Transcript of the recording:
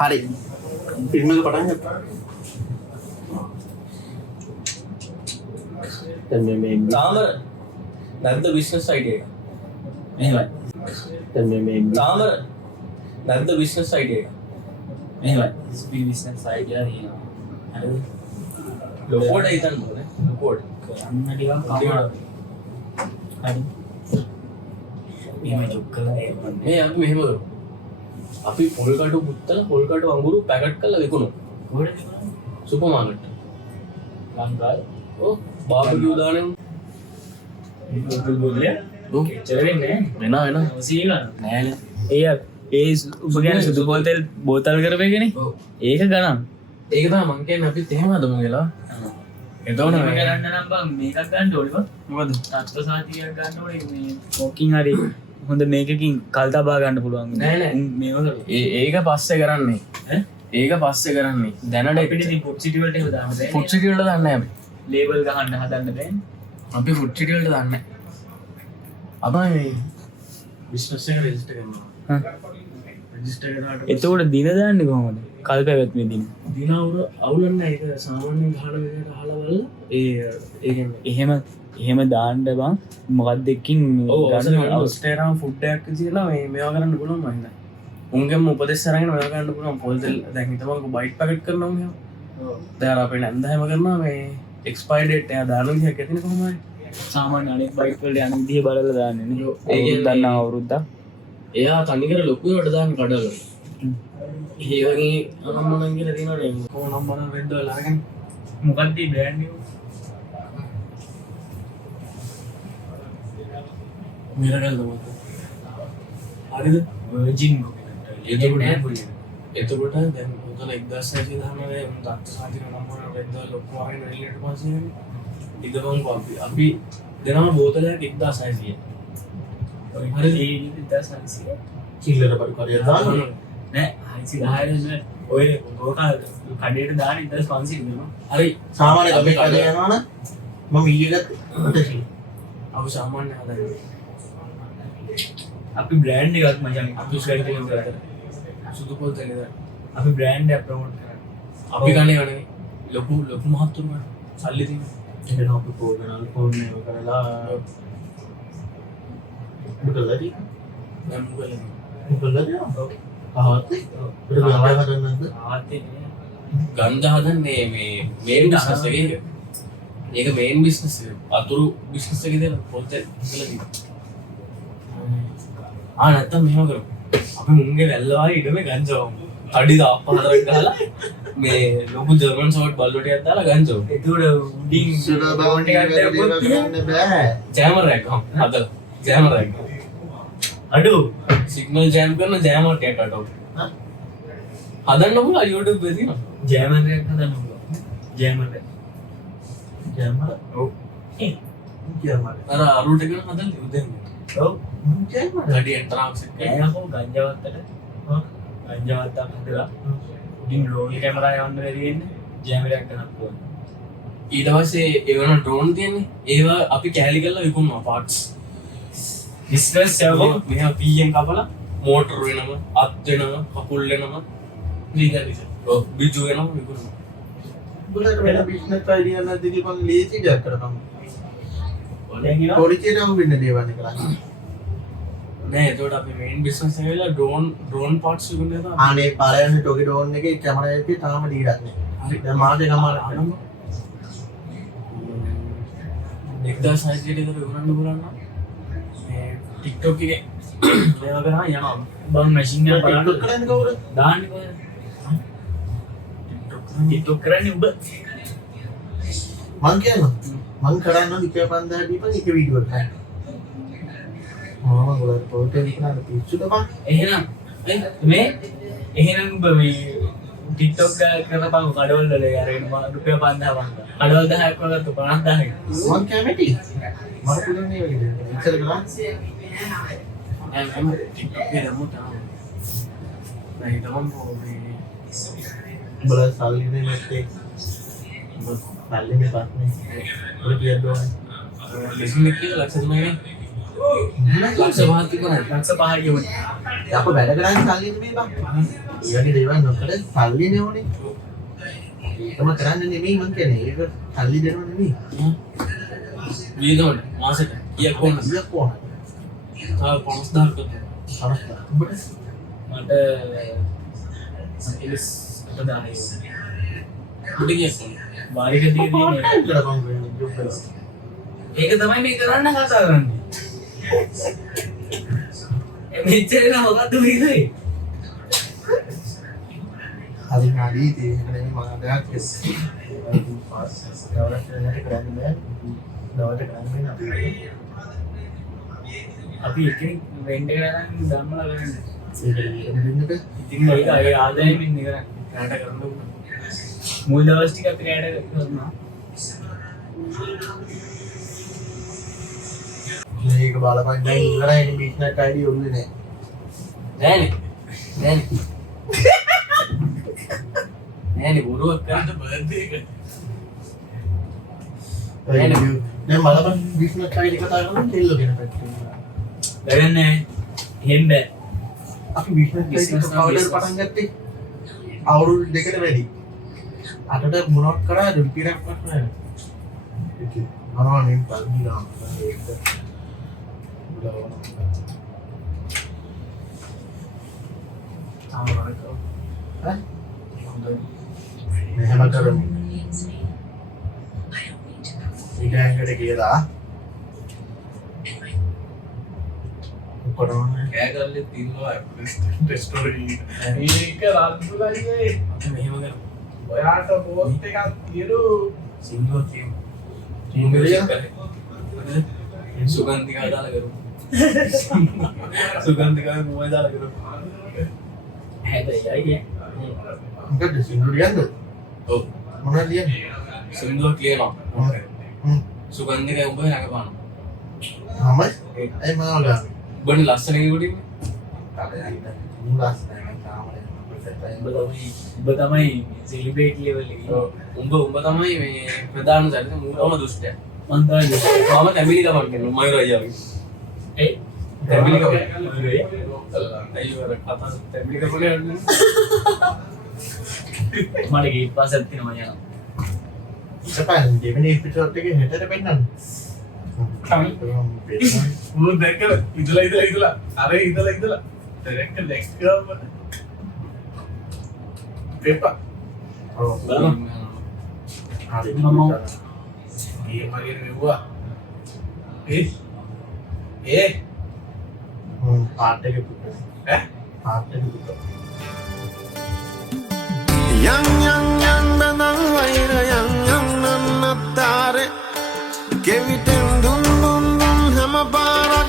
හරි ෆිල්ම් එක පටන් ගත්තා. දැන් මේ තාම නැද්ද බිස්නස් අයිඩියා එක? එහෙමයි. දැන් මේ තාම නැද්ද බිස්නස් අයිඩියා එක? එහෙමයි. ස්පී බිස්නස් අයිඩියා තියෙනවා. හරි. ලොකෝට හිතන්න ඕනේ. ලොකෝට. අන්න ටිකක් කමාරු. හරි. මේ චොක්කල මේ අපි මෙහෙම කරමු. අපි පොල් කටු පුත්තල පොල් කටු අඟුරු පැකට් කරලා විකුණමු. කොහෙද කරන්නේ? Super market. ලංකාවේ. ඔව් බාබකියු දාන්නේ. බෝතල් බෝතලේ. ඔව් එච්චර වෙන්නේ නැහැ. වෙන සීලා නෑනේ. ඒ ඔබ කියන්නේ සුදු බෝතල් කරපේකනේ. ඔව් ඒක ගණන්. ඒක තමයි මං කියන්නේ අපිත් එහෙම හදමු කියලා. එතකොට මේක ගන්න නම් බං මේකක් ගන්න ඕනේ බං. මොකද? අත්සාතියක් ගන්න ඕනේ මේ මොකින් හරි හොඳ මේකකින් කල් තබා ගන්න පුළුවන්. නෑ නෑ. මේව කරලා. ඒක පස්සේ කරන්නේ. ඈ? ඒක පස්සේ කරන්නේ. දැනට අපිට ඉතින් ෆුඩ් සිටි වලට එහෙම දාන්න බෑ. ෆුඩ් සිටි වලට දාන්නේ අපි. ලේබල් ගහන්න හදන්න බෑ. අපි ෆුඩ් සිටි වලට දාන්නේ. අපි බිස්නස් එක රෙජිස්ටර් කරනවා. හා. රෙජිස්ටර් කරාට එතකොට දින දාන්නේ කොහොමද? කල් පැවැත්මේ දින. දින අවුලක් නැහැ. ඒක සාමාන්‍යයෙන් ගහන විදිහට අහලා බලලා ඒ කියන්නේ එහෙම දාන්න බං මොකක්ද එක්කින් ඔව් ඔස්ට්‍රේලියානු ෆුඩ් එකක් කියලා මේවා කරන්න පුළුවන් මම හිතන්නේ. උන්ගෙම උපදෙස් අරගෙන මේවා ගන්න පුළුවන්. පොල් තෙල් දැන් හිතමු බයිට් පැකට් කරනවා මෙහෙම. දැන් අපේ නැන්ද හැම කරනවා මේ එක්ස්පයර් ඩේට් එක දාන විදිහක් ඇතිනේ කොහොම හරි. සාමාන්‍ය අනෙක් බයිට් වලට යන විදිහ බලලා දාන්නේ නේ. ඒ ඒක කියන්නේ- දන්නා අවුරුද්දක්. එයා තනිකර ලොකු වට දාන්න කඩවල. ඒ වගේ අනම්මනම් කියලා තියෙනවා නේ. කොහොම නම්බරන් රෙඩ් වල අරගෙන මොකක්ද මේ බ්‍රෑන්ඩ් එක? මිරකල් තමයි. හරිද? වර්ජින් එතකොට දැන් උදල 1919 උන් තාත්ත සාධින නම්බර රෙඩ් වල ලොකු වගේ රෙල්ලට පස්සේ ඉදවම් අපි දෙනම බෝතලයක් 1600. හරි ඒ 1600 චිල්ලර පරිකාරය දාන්න. නෑ 610 ඔය ගෝකා කඩේට දාන 1500 දෙනවා. හරි සාමාන්‍ය අපි කඩේ යනවනම් මම ඊයේ ගත්තා. අපි සාමාන්‍ය හදන්නේ. අපි බ්‍රෑන්ඩ් එකක් මචං අපි ස්කැටින් කරලා සුදු පොල් තේනද? අපි බ්‍රෑන්ඩ් එක ප්‍රොමෝට් කරන්නේ. අපි කන්නේ කන්නේ ලොකු මහත්තුරුම සල්ලි තියෙන. එහෙනම් අපි පොඩ්ඩක් ෆෝන් එක කරලා මුකලරි දැන් මොකද? මුකලරි ආවත් ඒක ගාව හදන්නද? ආතේ ගන්ධ හදන්නේ මේ මේන් බිස්නස් එකේ. ඒක මේන් බිස්නස් එක. අතුරු බිස්නස් එකේ දෙන පොල් තෙල් කියලා තියෙනවා. නැත්තම් මෙහෙම කරමු. අපි මුංගේ වැල්ලවාගේ ඉඩමේ ගංජාවමු. කඩි දාප්ප හතරක් ගහලා මේ ලොකු ජර්මන් ෂෝට් බල්ලෝ ටිකක් දාලා ගංජාවමු. එතකොට උඩින් බවුන්ඩ් එකක් දැම්මොත් ගන්න බෑ. ජෑමර් එකක් හදලා. ජෑමර් එකක්. අඩු සිග්නල් ජෑම් කරන ජෑමර් එකක් අටව. හදන්න පුළුවන් YouTube එකේ තියෙනවා. ජෑමන් එකක් හදන්න පුළුවන්. ජෑමන් එක. ජෑමර. ඔව්. ජෑමර. අර අරුට එකන හදන්න උදෙන්. ඔව්. ජෑමර. ගඩි එන්ට්‍රාන්ස් එක. ඇයකෝ ගංජාවත්තට ගංජාවත්තක් හදලා උඩින් ඩ්‍රෝන් කැමරා යවන්න බැරි වෙන්නේ ජෑමරයක් ගන්න පුළුවන්. ඊට පස්සේ ඒවන ඩ්‍රෝන් තියෙන්නේ. ඒවා අපි කෑලි කරලා විකුණනවා පාර්ට්ස්. බිස්නස් යවෝ මෙහා පීයෙන් කපලා මෝටර් වෙනම අත් වෙනම කකුල් වෙනම ලීගලිස. ඔව් බිජු වෙනම විකුණනවා. උඹලට වෙන බිස්නස් අයිඩියා නැද්ද කියපන් ලේසි දෙයක් කරපන්. දැන් එනවා පොලිසියට වෙන්න දේවල් කරන්නේ. නෑ එතකොට අපි මේන් බිස්නස් එක වෙලා ඩ්‍රෝන් පාර්ට්ස් විකුණනවා. අනේ පළයන් ටොකි ඩෝන් එකේ කැමරා එකේ තාම දීලා නැහැ. හරි. දැන් මාසේ ගමන ආනම 1600 කට විකුණන්න පුළුවන් නම් මේ TikTok එකේ මේවා කරා යනවා. බං මැෂින් එක ටික්ටොක් බලන්න කරන්නේ කවුද? දාන්නේ කොහෙද? TikTok කරන්නේ උඹ. මං කියනවා. මං කරන්නේ 25000 දීපන් එක වීඩියෝ එකක්. ගොඩක් පොතේ විකුණන්න පිස්සුද බං? එහෙනම් මේ එහෙනම් උඹ මේ TikTok කරපන් කඩවල වල අරගෙන රුපියල් 5000 වන්ද. කඩවල 10ක් වලත් 50000ක්. මං කැමති. මම පුදුන්නේ වගේ දෙයක්. ඉස්සර කරා එම් TikTok එකේ දැම්මොත් තමයි. නෑ තමන් පොනේ උඹලා සල්ලි නේ නැත්තේ. උඹ සල්ලි මේ පාස්නේ. උඹ කීයද ඕනේ? ලෙසින් එක කියලා ලක්ෂ 3යි. ලක්ෂ 5ක් තිබුණා. ලක්ෂ 5ක් ගෙවුනේ. අප වැඩ කරන්නේ සල්ලි නෙමෙයි බං. වගේ දේවල් නොකර සල්ලි නෙවනේ. ඒකම කරන්නේ නෙමෙයි මං කියන්නේ. ඒක සල්ලි දෙනව නෙමෙයි. වියදමට මාසෙට කීයක් වුණාද? 100ක් වුණා. ආ 50000 කරනවා. හරස්තා. උඹට මට ඉස් අතදායි උඩ කීයක් වුණාද? වාරිකදී පාට් දෙන්නේ ටයිම් කරපන් වෙන්නේ ජොබ් එක. ඒක තමයි මේ කරන්න කතා කරන්නේ මෙච්චර නම් මොකද්ද මේ කරේ හරි හරි ඒක නෙමෙයි මම අදහස් කරන්නේ. දවල්ට කරන්නේ බෑ. දවල්ට කරන්නේ නැහැ. අපි එක්කෙනෙක් වෙන්ඩ කරන්න ධම්මලා කරන්නේ ඒක දෙන්නක ඉතින් ඒක අය ආදායමින් ඉන්නේ කරන්නේ රට කරන්න ඕන මුල් දවස් ටික අපි රැට කරනවා මේක බලපන් දැන් ඉවරයි නේ බිස්නස් අයිඩිය ඔළුවේ නෑ. නෑනේ බොරුවක් කරන්න බර්ත්ඩේ එක. දැන් බලපන් බිස්නස් අයිඩිය කතා කරනවා දෙල්ල ගැන පැත්තට. දරන්නේ එහෙම බෑ අපි බිස්නස් අයිඩිය කවුරුද පටන් ගත්තේ? අවුරුදු දෙකකට වැඩි. අතට මොනවක් කරාද පිටක් පස්සෙ. ඒක අරවා නේ පල්දිලා. මෙහෙම කරමු. ඊටකට කියලා කොරෝන කෑගල්ලේ තින්නවා රෙස්ටෝරන්ට් මේක රන්දුලයිනේ මෙහෙම කරමු. ඔයාට පෝස්ට් එකක් තියලු සිංහල කියමු. සුගන්ධිකා දාලා කරමු. සුගන්ධිකා මොකද දාලා කරමු. හැබැයි අයියේ මොකද සිංහල ලියන්නද? ඔව් මොනවද ලියන්නේ? සිංහල කියනවා. සුගන්ධිකා උඹ රඟපානවා. මම ඒ මාලා උඹනේ ලස්සන කෙනෙකුට ඔබ තමයි සෙලිබ්‍රේට් ලෙවල් එකේ උඹ තමයි මේ ප්‍රධාන චරිත මම දුෂ්ටයා. මම තමයි මම තැඹිලි ගමන් කරනවා මයුර අයියාගේ. ඒ තැඹිලි ගමන්. ඉවේ අයියෝ අර කතා තැඹිලි ගමන් යන්නේ. මට ගේට් පාස් එකක් තියෙනවා යනවා ඉතපන් දෙවෙනි එපිසෝඩ් එකේ හෙටට පෙන්නන්න. මූ දැක්ක ඉදලා අර ඉදලා දැක්ක නෙක්ස්ට් ගාම පෙප්පා බලමු හරි මම ගේ මගේ මෙව්වා ඒ පාට් එක පුතේ. ඈ පාට් එක පුතේ. yang benang waira yang nannatare keviten dun hama parak